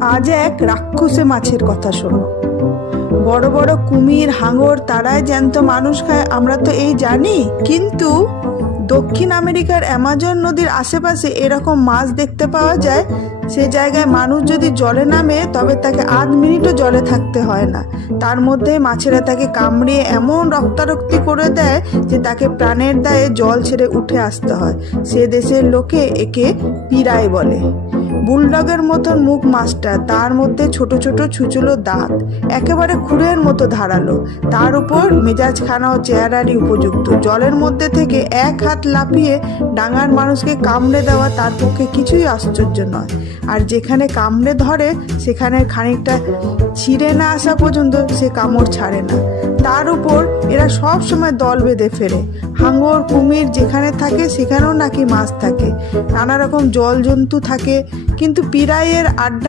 আজ এক রাক্ষসে মাছের কথা শোনো। বড় বড় কুমির, হাঙর, তারাই জ্যান্ত মানুষ খায়, আমরা তো এই জানি। কিন্তু দক্ষিণ আমেরিকার অ্যামাজন নদীর আশেপাশে এরকম মাছ দেখতে পাওয়া যায়। সে জায়গায় মানুষ যদি জলে নামে, তবে তাকে আধ মিনিটও জলে থাকতে হয় না। তার মধ্যে মাছেরা তাকে কামড়িয়ে এমন রক্তারক্তি করে দেয় যে তাকে প্রাণের দায়ে জল ছেড়ে উঠে আসতে হয়। সে দেশের লোকে একে পিরাই বলে। বুলডগের মতন মুখ মাছটা, তার মধ্যে ছোট ছোট ছুচুলো দাঁত, একেবারে খুরের মতো ধারালো। তার উপর মেজাজ খানাও চেহারারই উপযুক্ত। জলের মধ্যে থেকে এক হাত লাফিয়ে ডাঙার মানুষকে কামড়ে দেওয়া তার পক্ষে কিছুই আশ্চর্য নয়। আর যেখানে কামড়ে ধরে, সেখানে খানিকটা ছিঁড়ে না আসা পর্যন্ত সে কামড় ছাড়ে না। তার উপর এরা সব সময় দল বেঁধে ফেরে হাঙ্গর, কুমির যেখানে থাকে সেখানেও নাকি মাছ থাকে। নানা রকম জল জন্তু থাকে, কিন্তু পিরাইয়ের আড্ডা